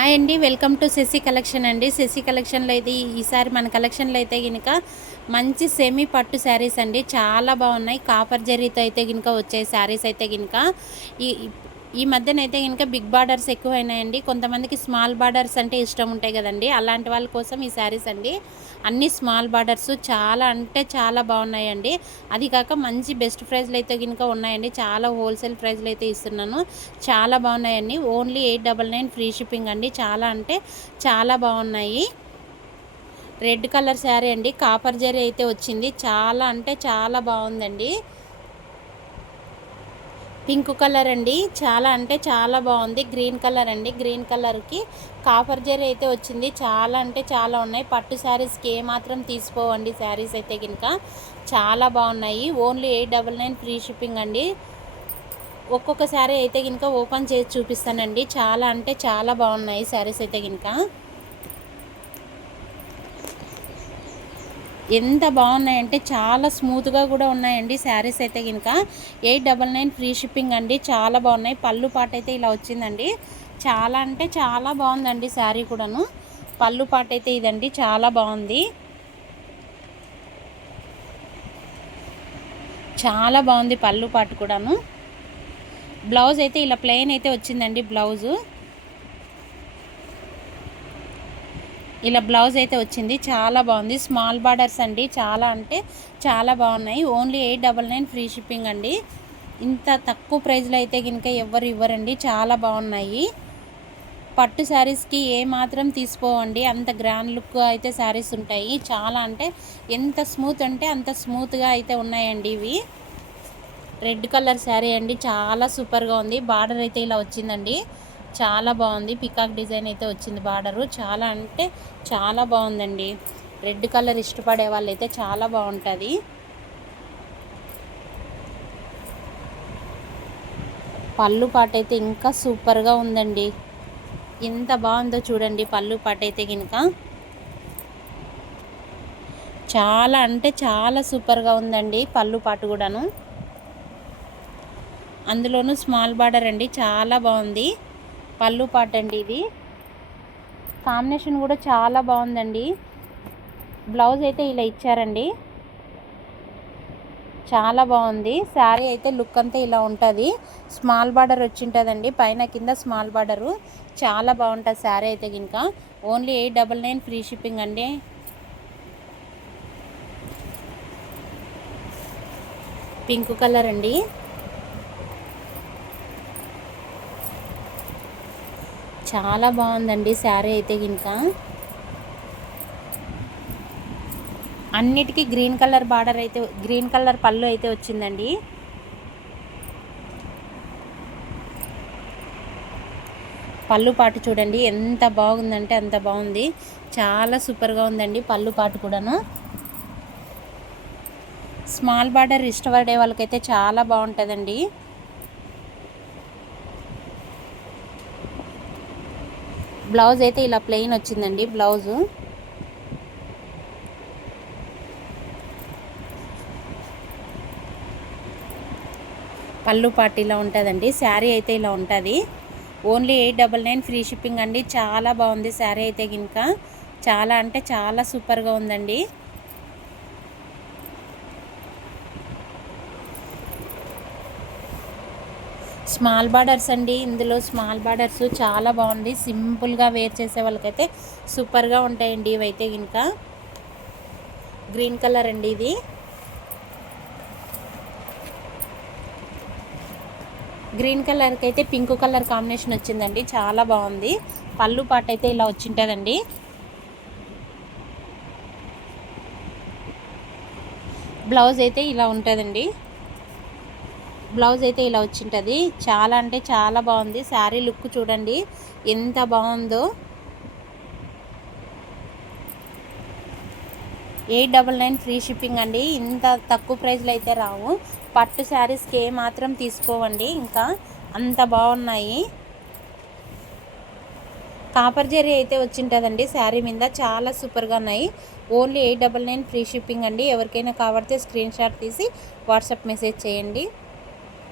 Hi అండి, welcome to Shashi collection అండి. శశి కలెక్షన్లో అయితే ఈసారి మన కలెక్షన్లో అయితే కనుక మంచి సెమీ పట్టు శారీస్ అండి, చాలా బాగున్నాయి. కాపర్ జరీతో అయితే కనుక వచ్చే శారీస్ అయితే కనుక ఈ ఈ మధ్యన అయితే కనుక బిగ్ బార్డర్స్ ఎక్కువైనాయండి. కొంతమందికి స్మాల్ బార్డర్స్ అంటే ఇష్టం ఉంటాయి కదండి, అలాంటి వాళ్ళ కోసం ఈ శారీస్ అండి. అన్ని స్మాల్ బార్డర్స్ చాలా అంటే చాలా బాగున్నాయండి. అది కాక మంచి బెస్ట్ ప్రైస్లు అయితే కనుక ఉన్నాయండి. చాలా హోల్సేల్ ప్రైస్లు అయితే ఇస్తున్నాను. చాలా బాగున్నాయండి. ఓన్లీ 899 ఫ్రీ షిప్పింగ్ అండి. చాలా అంటే చాలా బాగున్నాయి. రెడ్ కలర్ శారీ అండి, కాపర్ జరీ అయితే వచ్చింది. చాలా అంటే చాలా బాగుందండి. పింక్ కలర్ అండి, చాలా అంటే చాలా బాగుంది. గ్రీన్ కలర్ అండి, గ్రీన్ కలర్కి కాపర్ జరీ అయితే వచ్చింది. చాలా అంటే చాలా ఉన్నాయి. పట్టు శారీస్కి ఏమాత్రం తీసుకోవండి. శారీస్ అయితే కనుక చాలా బాగున్నాయి. ఓన్లీ 899 ఫ్రీ షిప్పింగ్ అండి. ఒక్కొక్క శారీ అయితే కనుక ఓపెన్ చేసి చూపిస్తానండి. చాలా అంటే చాలా బాగున్నాయి శారీస్ అయితే కనుక. ఎంత బాగున్నాయంటే చాలా స్మూత్గా కూడా ఉన్నాయండి శారీస్ అయితే కనుక. 899 ఫ్రీ షిప్పింగ్ అండి. చాలా బాగున్నాయి. పళ్ళు పాట అయితే ఇలా వచ్చిందండి. చాలా అంటే చాలా బాగుందండి శారీ కూడాను. పళ్ళు పాట అయితే ఇదండి, చాలా బాగుంది. చాలా బాగుంది పళ్ళు పాట కూడాను. బ్లౌజ్ అయితే ఇలా ప్లెయిన్ అయితే వచ్చిందండి. బ్లౌజు ఇలా బ్లౌజ్ అయితే వచ్చింది. చాలా బాగుంది. స్మాల్ బార్డర్స్ అండి, చాలా అంటే చాలా బాగున్నాయి. ఓన్లీ 899 ఫ్రీ షిప్పింగ్ అండి. ఇంత తక్కువ ప్రైస్లో అయితే కనుక ఎవరు ఇవ్వరండి. చాలా బాగున్నాయి. పట్టు శారీస్కి ఏమాత్రం తీసుకోవండి. అంత గ్రాండ్ లుక్ అయితే శారీస్ ఉంటాయి. చాలా అంటే ఎంత స్మూత్ అంటే అంత స్మూత్గా అయితే ఉన్నాయండి ఇవి. రెడ్ కలర్ శారీ అండి, చాలా సూపర్గా ఉంది. బార్డర్ అయితే ఇలా వచ్చిందండి. చాలా బాగుంది. పికాక్ డిజైన్ అయితే వచ్చింది బార్డరు. చాలా అంటే చాలా బాగుందండి. రెడ్ కలర్ ఇష్టపడే వాళ్ళైతే చాలా బాగుంటుంది. పళ్ళు పాట అయితే ఇంకా సూపర్గా ఉందండి. ఎంత బాగుందో చూడండి పళ్ళు పాట అయితే కనుక. చాలా అంటే చాలా సూపర్గా ఉందండి పళ్ళు పాట కూడాను. అందులోనూ స్మాల్ బార్డర్ అండి, చాలా బాగుంది. పళ్ళు పాట అండి ఇది. కాంబినేషన్ కూడా చాలా బాగుందండి. బ్లౌజ్ అయితే ఇలా ఇచ్చారండి. చాలా బాగుంది. శారీ అయితే లుక్ అంతా ఇలా ఉంటుంది. స్మాల్ బార్డర్ వచ్చి ఉంటుందండి, పైన కింద స్మాల్ బార్డరు. చాలా బాగుంటుంది శారీ అయితే కనుక. ఓన్లీ 899 ఫ్రీ షిప్పింగ్ అండి. పింక్ కలర్ అండి, చాలా బాగుందండి శారీ అయితే కనుక. అన్నిటికీ గ్రీన్ కలర్ బార్డర్ అయితే, గ్రీన్ కలర్ పళ్ళు అయితే వచ్చిందండి. పళ్ళు పాటు చూడండి ఎంత బాగుందంటే అంత బాగుంది. చాలా సూపర్గా ఉందండి పళ్ళు పాటు కూడాను. స్మాల్ బార్డర్ ఇష్టపడే వాళ్ళకైతే చాలా బాగుంటుందండి. బ్లౌజ్ అయితే ఇలా ప్లెయిన్ వచ్చిందండి. బ్లౌజు పళ్ళు పాటు ఇలా ఉంటుందండి. శారీ అయితే ఇలా ఉంటుంది. ఓన్లీ 899 ఫ్రీ షిప్పింగ్ అండి. చాలా బాగుంది శారీ అయితే కనుక. చాలా అంటే చాలా సూపర్గా ఉందండి. స్మాల్ బార్డర్స్ అండి, ఇందులో స్మాల్ బార్డర్స్ చాలా బాగుంది. సింపుల్గా వేర్ చేసే వాళ్ళకైతే సూపర్గా ఉంటాయండి ఇవైతే కనుక. గ్రీన్ కలర్ అండి ఇది. గ్రీన్ కలర్కి అయితే పింక్ కలర్ కాంబినేషన్ వచ్చిందండి. చాలా బాగుంది. పళ్ళు పాట అయితే ఇలా వచ్చింటుందండి. బ్లౌజ్ అయితే ఇలా ఉంటుందండి. బ్లౌజ్ అయితే ఇలా వచ్చింటుంది. చాలా అంటే చాలా బాగుంది. శారీ లుక్ చూడండి ఎంత బాగుందో. 899 ఫ్రీ షిప్పింగ్ అండి. ఇంత తక్కువ ప్రైస్లో అయితే రావు. పట్టు శారీస్కి ఏమాత్రం తీసుకోవండి. ఇంకా అంత బాగున్నాయి. కాపర్ జరీ అయితే వచ్చింటుందండి శారీ మీద. చాలా సూపర్గా ఉన్నాయి. ఓన్లీ 899 ఫ్రీ షిప్పింగ్ అండి. ఎవరికైనా కావాలితే స్క్రీన్ షాట్ తీసి వాట్సాప్ మెసేజ్ చేయండి.